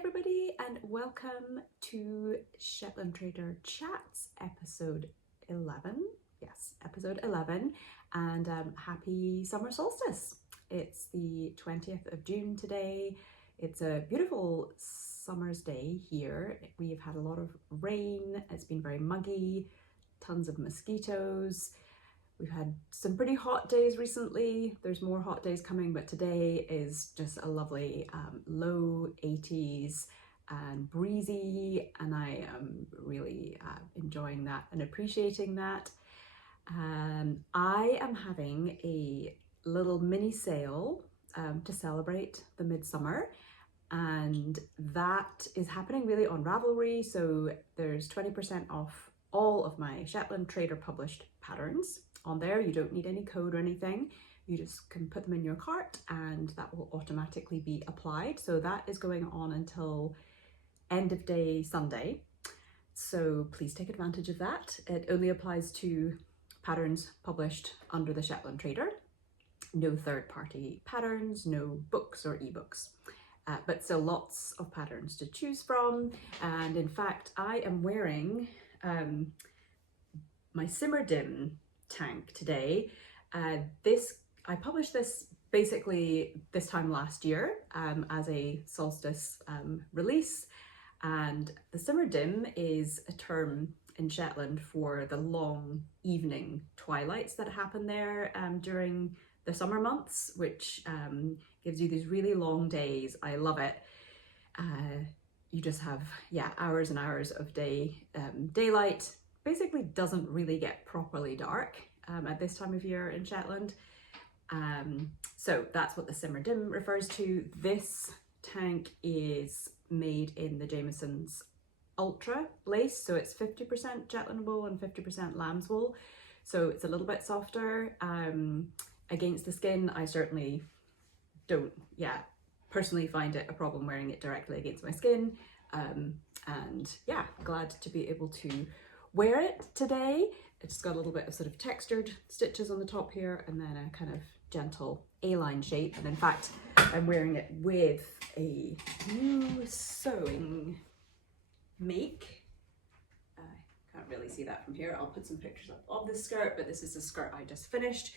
everybody, and welcome to Shetland Trader Chats episode 11. Yes, episode 11, and happy summer solstice. It's the 20th of June today. It's a beautiful summer's day here. We've had a lot of rain, it's been very muggy, tons of mosquitoes. We've had some pretty hot days recently. There's more hot days coming, but today is just a lovely low 80s and breezy, and I am really enjoying that and appreciating that. I am having a little mini sale to celebrate the midsummer, and that is happening really on Ravelry. So there's 20% off all of my Shetland Trader published patterns on there. You don't need any code or anything. You just can put them in your cart and that will automatically be applied. So that is going on until end of day Sunday. So please take advantage of that. It only applies to patterns published under the Shetland Trader. No third-party patterns, no books or ebooks. But still lots of patterns to choose from. And in fact, I am wearing my Simmerd Tank today. I published this basically this time last year as a solstice release, and the Simmerd is a term in Shetland for the long evening twilights that happen there during the summer months, which gives you these really long days. I love it. You just have hours and hours of daylight. Basically doesn't really get properly dark at this time of year in Shetland. So that's what the Simmerd refers to. This tank is made in the Jameson's Ultra lace, so it's 50% Shetland wool and 50% lamb's wool. So it's a little bit softer against the skin. I certainly don't, personally find it a problem wearing it directly against my skin. And yeah, glad to be able to wear it today. It's got a little bit of sort of textured stitches on the top here and then a kind of gentle A-line shape. And in fact, I'm wearing it with a new sewing make. I can't really see that from here. I'll put some pictures up of this skirt, but this is the skirt I just finished,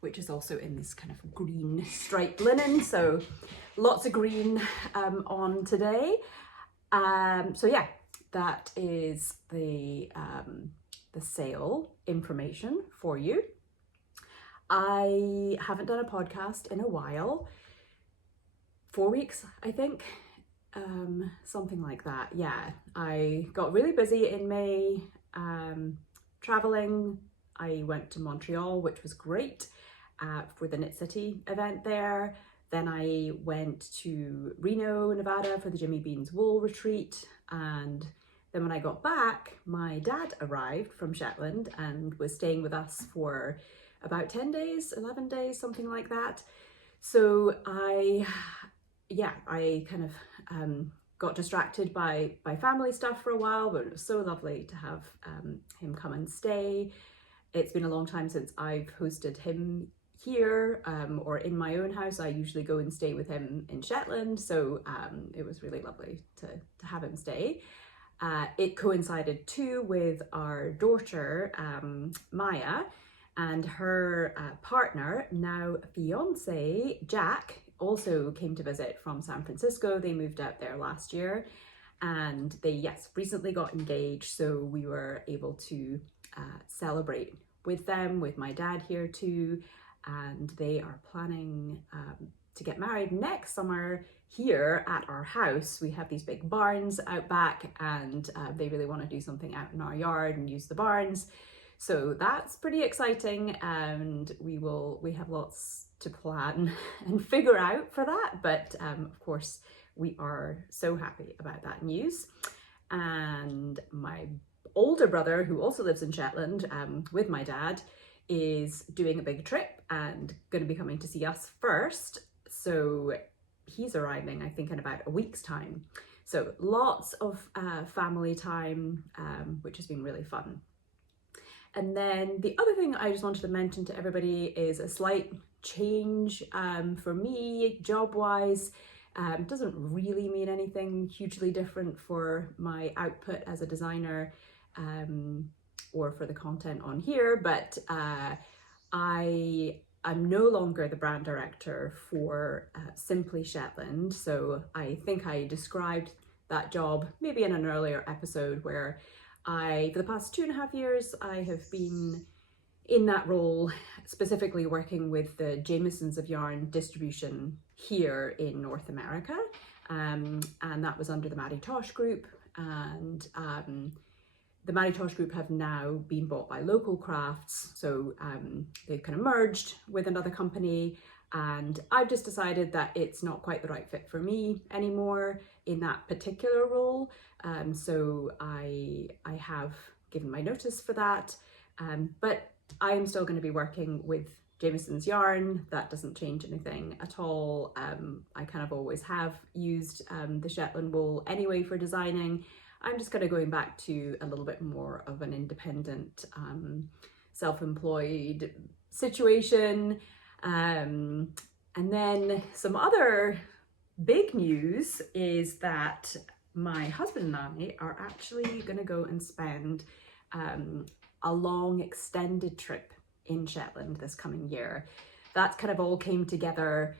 which is also in this kind of green striped linen. So lots of green on today. So yeah, that is the sale information for you. I haven't done a podcast in a while, 4 weeks, I think, something like that. Yeah, I got really busy in May, traveling. I went to Montreal, which was great, for the Knit City event there. Then I went to Reno, Nevada for the Jimmy Bean's Wool Retreat, and then when I got back, my dad arrived from Shetland and was staying with us for about 10 days, 11 days, something like that. So I kind of got distracted by family stuff for a while, but it was so lovely to have him come and stay. It's been a long time since I've hosted him here or in my own house. I usually go and stay with him in Shetland, so it was really lovely to have him stay. It coincided too with our daughter Maya and her partner, now fiance Jack, also came to visit from San Francisco. They moved out there last year and they recently got engaged, so we were able to celebrate with them, with my dad here too. And they are planning to get married next summer here at our house. We have these big barns out back, and they really want to do something out in our yard and use the barns. So that's pretty exciting, and we have lots to plan and figure out for that. But of course, we are so happy about that news. And my older brother, who also lives in Shetland with my dad, is doing a big trip and going to be coming to see us first. So he's arriving, I think, in about a week's time. So lots of family time, which has been really fun. And then the other thing I just wanted to mention to everybody is a slight change for me job-wise. Doesn't really mean anything hugely different for my output as a designer or for the content on here, but I'm no longer the brand director for Simply Shetland. So I think I described that job maybe in an earlier episode, where for the past 2.5 years, I have been in that role, specifically working with the Jamiesons of Yarn distribution here in North America. And that was under the Maddie Tosh Group. And the Maddie Tosh Group have now been bought by Local Crafts. So they've kind of merged with another company. And I've just decided that it's not quite the right fit for me anymore in that particular role. So I have given my notice for that. But I am still going to be working with Jamieson's yarn. That doesn't change anything at all. I kind of always have used the Shetland wool anyway for designing. I'm just kind of going back to a little bit more of an independent, self-employed situation. And then some other big news is that my husband and I are actually going to go and spend a long extended trip in Shetland this coming year. That kind of all came together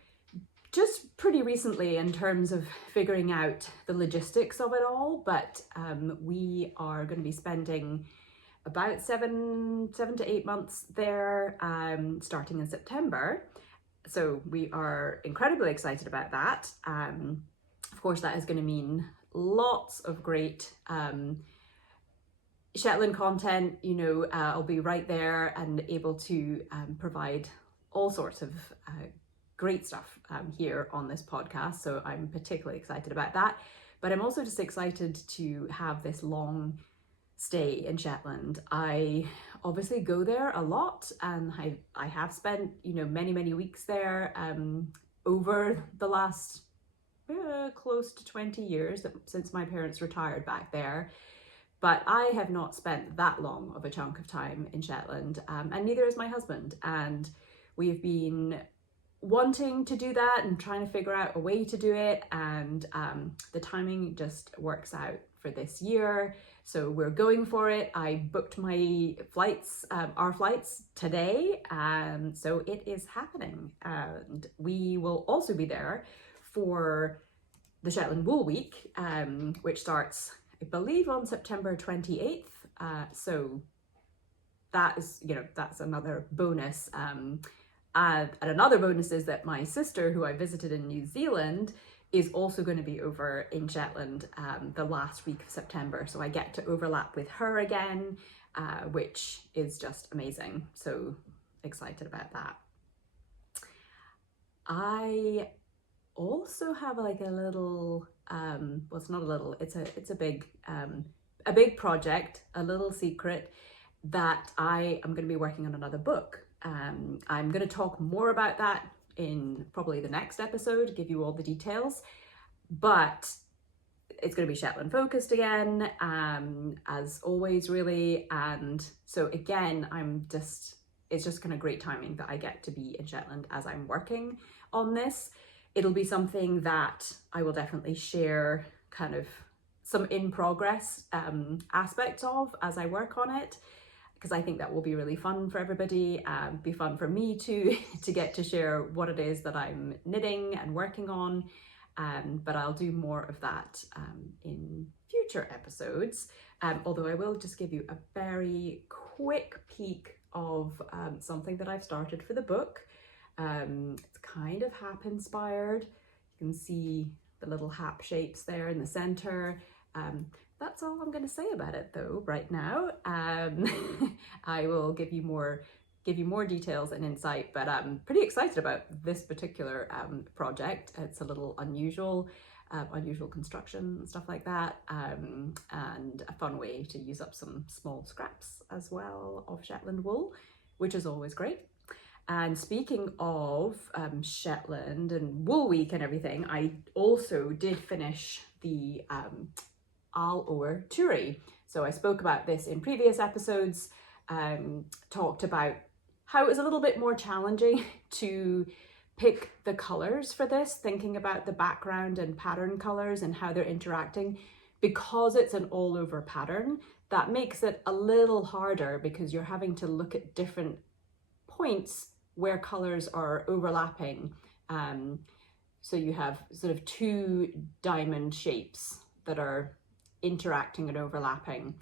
just pretty recently in terms of figuring out the logistics of it all, but we are going to be spending about 7 to 8 months there, starting in September. So we are incredibly excited about that. Of course, that is going to mean lots of great Shetland content. You know, I'll be right there and able to provide all sorts of great stuff here on this podcast. So I'm particularly excited about that. But I'm also just excited to have this long stay in Shetland. I obviously go there a lot, and I have spent, you know, many weeks there over the last close to 20 years since my parents retired back there. But I have not spent that long of a chunk of time in Shetland, and neither has my husband. And we have been wanting to do that and trying to figure out a way to do it, and the timing just works out for this year. So we're going for it. I booked my flights, our flights today, so it is happening. And we will also be there for the Shetland Wool Week, which starts, I believe, on September 28th. So that is, you know, that's another bonus. And another bonus is that my sister, who I visited in New Zealand, is also going to be over in Shetland the last week of September. So I get to overlap with her again, which is just amazing. So excited about that. I also have like a little, well, it's not a little, it's a big project, a little secret, that I am going to be working on another book. I'm going to talk more about that in probably the next episode, give you all the details, but it's going to be Shetland focused again, as always, really. And so again, it's just kind of great timing that I get to be in Shetland as I'm working on this. It'll be something that I will definitely share kind of some in progress aspects of as I work on it, because I think that will be really fun for everybody, be fun for me too, to get to share what it is that I'm knitting and working on. But I'll do more of that in future episodes. Although I will just give you a very quick peek of something that I've started for the book. It's kind of hap inspired. You can see the little hap shapes there in the center. That's all I'm going to say about it though right now. I will give you more details and insight, but I'm pretty excited about this particular project. It's a little unusual construction and stuff like that, and a fun way to use up some small scraps as well of Shetland wool, which is always great. And speaking of Shetland and Wool Week and everything, I also did finish the Al Oer Turi. So I spoke about this in previous episodes, talked about how it was a little bit more challenging to pick the colors for this, thinking about the background and pattern colors and how they're interacting. Because it's an all over pattern, that makes it a little harder because you're having to look at different points where colors are overlapping. So you have sort of two diamond shapes that are interacting and overlapping.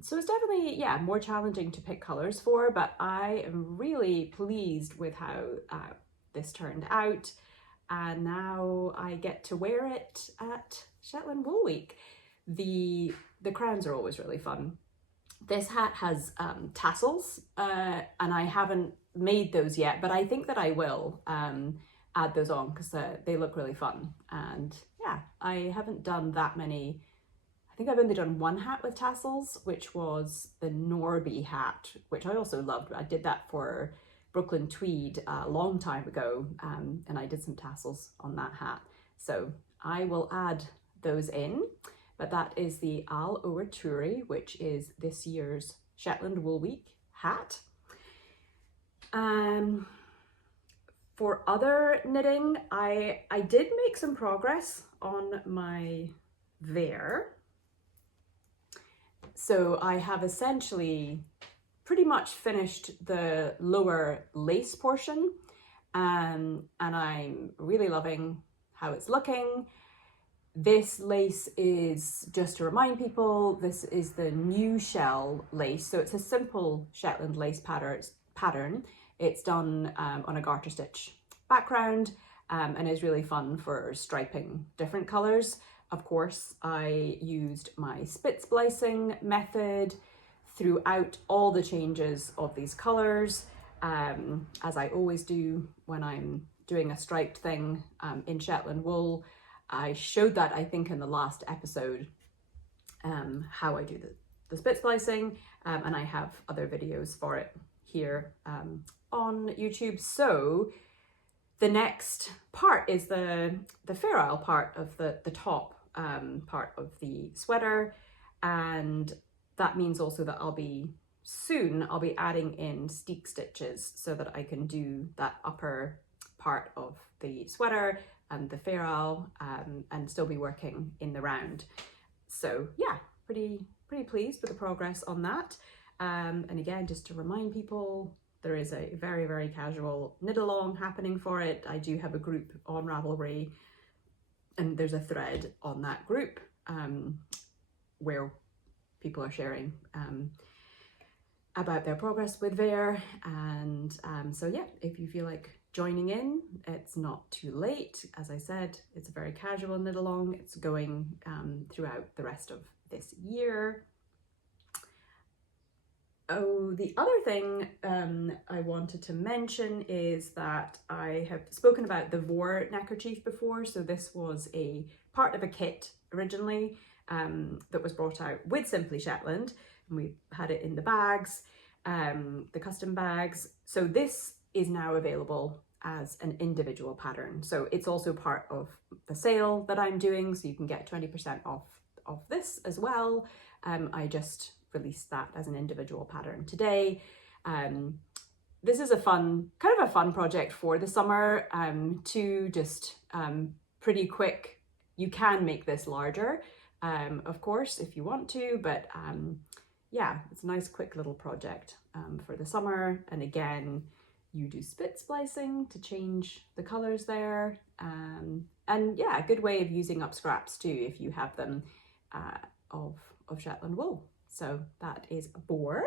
So it's definitely, yeah, more challenging to pick colors for, but I am really pleased with how this turned out. And now I get to wear it at Shetland Wool Week. The crowns are always really fun. This hat has tassels, and I haven't made those yet, but I think that I will add those on because they look really fun. And yeah, I haven't done that many. I think I've only done one hat with tassels, which was the Norby hat, which I also loved. I did that for Brooklyn Tweed a long time ago, and I did some tassels on that hat. So I will add those in, but that is the Al Oraturi, which is this year's Shetland Wool Week hat. For other knitting, I did make some progress on my Veer. So I have essentially pretty much finished the lower lace portion, and I'm really loving how it's looking. This lace is, just to remind people, this is the new shell lace. So it's a simple Shetland lace pattern. It's done on a garter stitch background and is really fun for striping different colors. Of course, I used my spit splicing method throughout all the changes of these colors, as I always do when I'm doing a striped thing in Shetland wool. I showed that, I think, in the last episode, how I do the spit splicing, and I have other videos for it here on YouTube. So the next part is the Fair Isle part of the top part of the sweater, and that means also that I'll be adding in steek stitches so that I can do that upper part of the sweater and the Fair Isle, and still be working in the round. So yeah, pretty pleased with the progress on that. And again, just to remind people, there is a very, very casual knit along happening for it. I do have a group on Ravelry, and there's a thread on that group where people are sharing about their progress with Veer. And so yeah, if you feel like joining in, it's not too late. As I said, it's a very casual knit along. It's going throughout the rest of this year. Oh, the other thing I wanted to mention is that I have spoken about the Vor neckerchief before. So this was a part of a kit originally that was brought out with Simply Shetland, and we had it in the bags, the custom bags. So this is now available as an individual pattern. So it's also part of the sale that I'm doing, so you can get 20% off of this as well. I just released that as an individual pattern today. This is a fun project for the summer, to just pretty quick. You can make this larger, of course, if you want to, but yeah, it's a nice quick little project for the summer. And again, you do spit splicing to change the colors there, and yeah, a good way of using up scraps too if you have them of Shetland wool. So that is Boar.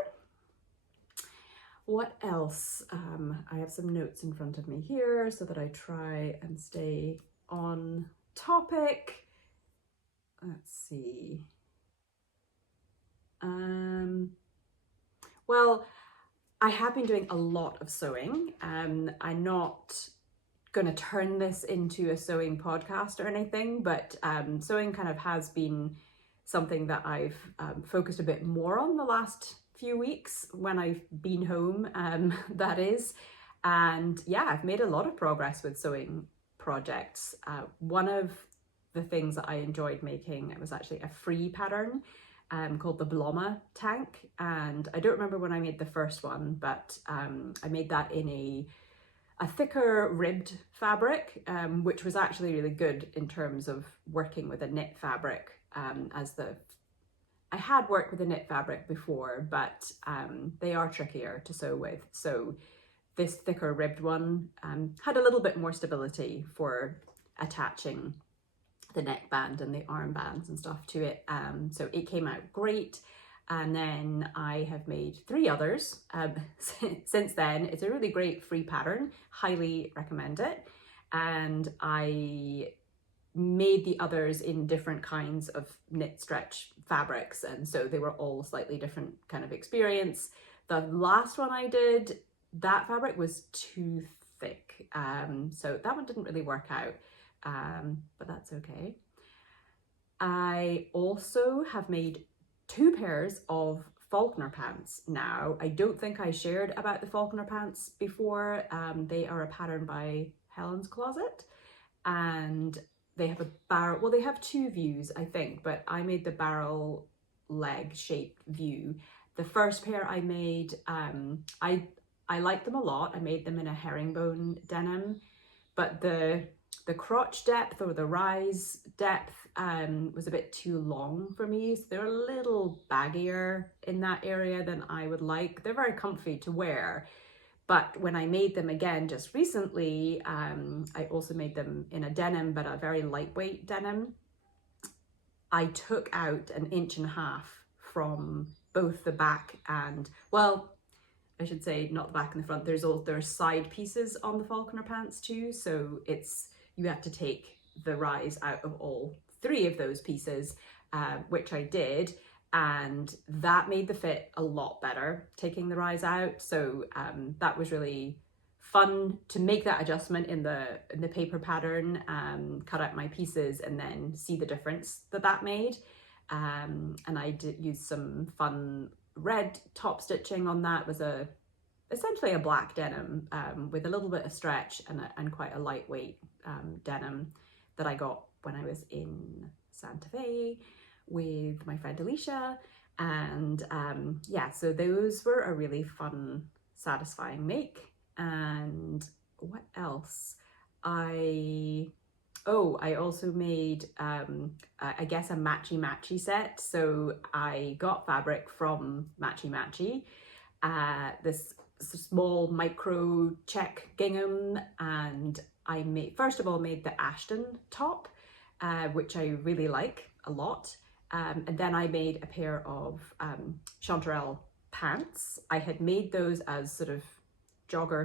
What else? I have some notes in front of me here so that I try and stay on topic. Let's see. Well, I have been doing a lot of sewing. I'm not going to turn this into a sewing podcast or anything, but sewing kind of has been something that I've focused a bit more on the last few weeks when I've been home, that is. And yeah, I've made a lot of progress with sewing projects. One of the things that I enjoyed making, it was actually a free pattern called the Matchy Tank. And I don't remember when I made the first one, but I made that in a a thicker ribbed fabric, which was actually really good in terms of working with a knit fabric, I had worked with a knit fabric before, but they are trickier to sew with. So this thicker ribbed one had a little bit more stability for attaching the neckband and the armbands and stuff to it. So it came out great. And then I have made 3 others since then. It's a really great free pattern, highly recommend it. And I made the others in different kinds of knit stretch fabrics, and so they were all slightly different kind of experience. The last one I did, that fabric was too thick, so that one didn't really work out, but that's okay. I also have made 2 pairs of Falconer pants now. I don't think I shared about the Falconer pants before. They are a pattern by Helen's Closet, and they have a barrel, well, they have 2 views, I think, but I made the barrel leg shaped view. The first pair I made, I liked them a lot. I made them in a herringbone denim, but the crotch depth or the rise depth was a bit too long for me. So they're a little baggier in that area than I would like. They're very comfy to wear. But when I made them again just recently, I also made them in a denim, but a very lightweight denim. I took out 1.5 inches from both the back and, well, I should say not the back and the front. There's side pieces on the Falconer pants too. So you have to take the rise out of all 3 of those pieces, which I did. And that made the fit a lot better, taking the rise out. So that was really fun to make that adjustment in the paper pattern, cut out my pieces and then see the difference that made. And I did use some fun red top stitching on that. It was essentially a black denim with a little bit of stretch and quite a lightweight denim that I got when I was in Santa Fe with my friend Alicia. And yeah, so those were a really fun, satisfying make. And what else? I also made I guess a matchy set. So I got fabric from Matchy, this small micro check gingham, and I first of all made the Ashton top, which I really like a lot. And then I made a pair of chanterelle pants. I had made those as sort of jogger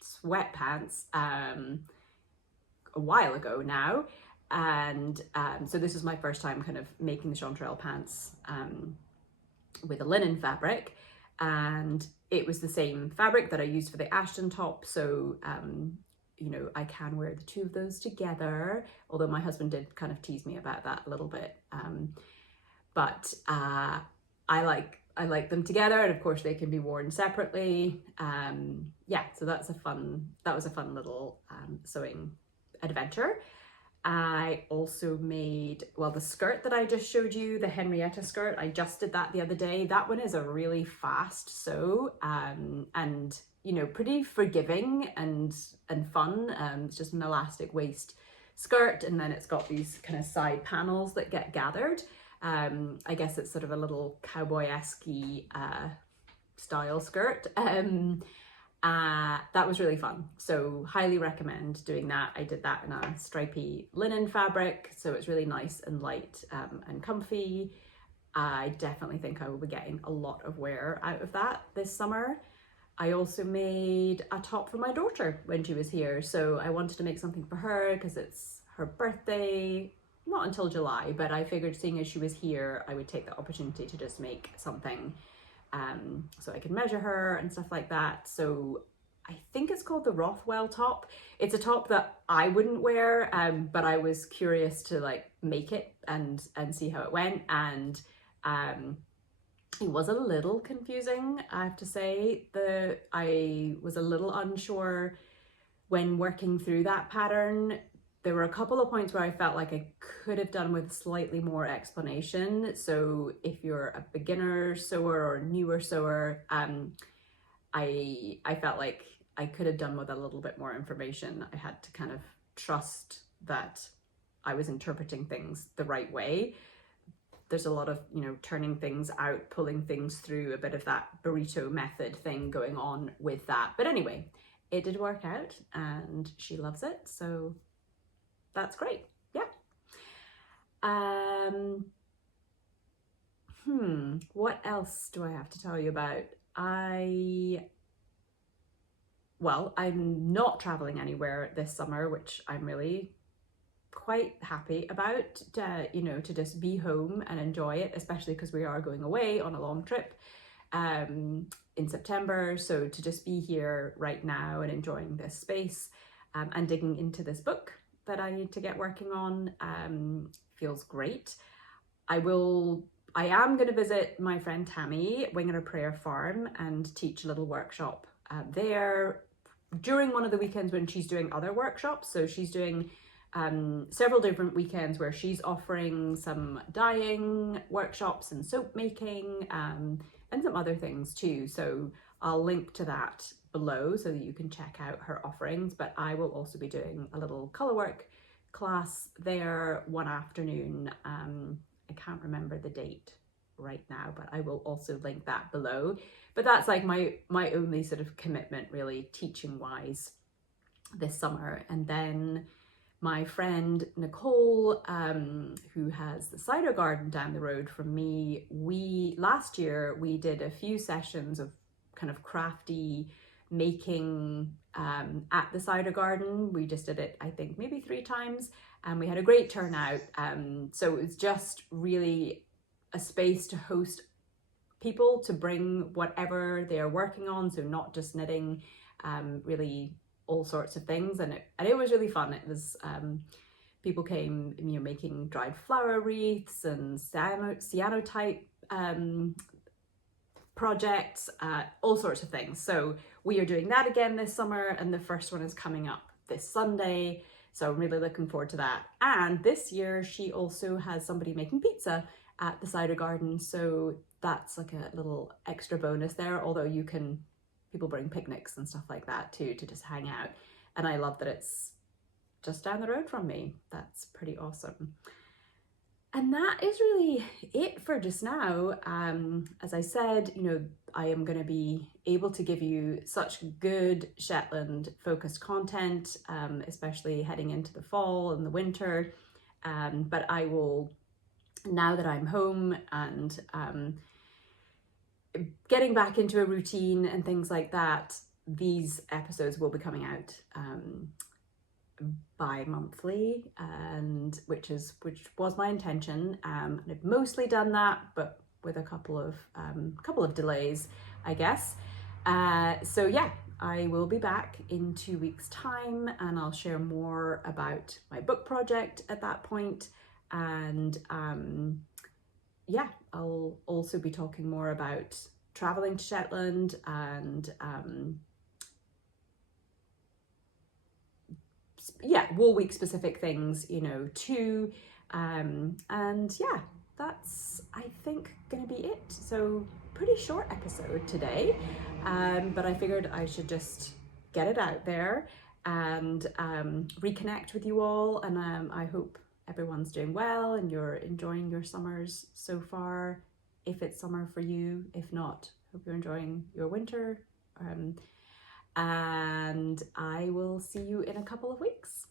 sweatpants a while ago now. And so this is my first time kind of making the chanterelle pants with a linen fabric. And it was the same fabric that I used for the Ashton top. So you know, I can wear the 2 of those together, although my husband did kind of tease me about that a little bit. But I like them together, and of course they can be worn separately. Yeah, so that was a fun little sewing adventure. I also made, well, the skirt that I just showed you, the Henrietta skirt, I just did that the other day. That one is a really fast sew, and you know, pretty forgiving and fun. It's just an elastic waist skirt, and then it's got these kind of side panels that get gathered. I guess it's sort of a little cowboy-esque style skirt. That was really fun, so highly recommend doing that. I did that in a stripy linen fabric, so it's really nice and light and comfy. I definitely think I will be getting a lot of wear out of that this summer. I also made a top for my daughter when she was here, so I wanted to make something for her because it's her birthday, not until July, but I figured seeing as she was here, I would take the opportunity to just make something so I could measure her and stuff like that. So I think it's called the Rothwell top. It's a top that I wouldn't wear, but I was curious to like make it and see how it went. And it was a little confusing, I have to say. I was a little unsure when working through that pattern. There were a couple of points where I felt like I could have done with slightly more explanation. So if you're a beginner sewer or newer sewer, I felt like I could have done with a little bit more information. I had to kind of trust that I was interpreting things the right way. There's a lot of, you know, turning things out, pulling things through, a bit of that burrito method thing going on with that. But anyway, it did work out and she loves it. So that's great. Yeah. What else do I have to tell you about? Well, I'm not traveling anywhere this summer, which I'm really quite happy about, you know, to just be home and enjoy it, especially because we are going away on a long trip in September. So to just be here right now and enjoying this space and digging into this book that I need to get working on feels great. I am going to visit my friend Tammy, Wing and a Prayer Farm, and teach a little workshop there during one of the weekends when she's doing other workshops. So she's doing several different weekends where she's offering some dyeing workshops and soap making and some other things too. So I'll link to that below so that you can check out her offerings. But I will also be doing a little colour work class there one afternoon. I can't remember the date right now, but I will also link that below. But that's like my only sort of commitment really teaching wise this summer. And then my friend Nicole, who has the cider garden down the road from me, last year we did a few sessions of kind of crafty making at the cider garden. We just did it, I think, maybe 3 times, and we had a great turnout. So it was just really a space to host people to bring whatever they're working on, so not just knitting, really all sorts of things, and it was really fun. It was people came, you know, making dried flower wreaths and cyanotype projects, all sorts of things. So we are doing that again this summer, and the first one is coming up this Sunday. So I'm really looking forward to that. And this year she also has somebody making pizza at the cider garden, so that's like a little extra bonus there. Although people bring picnics and stuff like that too to just hang out, and I love that it's just down the road from me. That's pretty awesome. And that is really it for just now. As I said, you know, I am going to be able to give you such good Shetland focused content, especially heading into the fall and the winter. But I will, now that I'm home and getting back into a routine and things like that, these episodes will be coming out bi-monthly, and which was my intention. And I've mostly done that, but with a couple of delays, I guess. So yeah, I will be back in 2 weeks' time, and I'll share more about my book project at that point. And yeah, I'll also be talking more about traveling to Shetland and yeah, Wool Week specific things, you know, too. And yeah, that's, I think, gonna be it. So pretty short episode today, but I figured I should just get it out there and reconnect with you all. And I hope everyone's doing well and you're enjoying your summers so far, if it's summer for you. If not, hope you're enjoying your winter. And I will see you in a couple of weeks.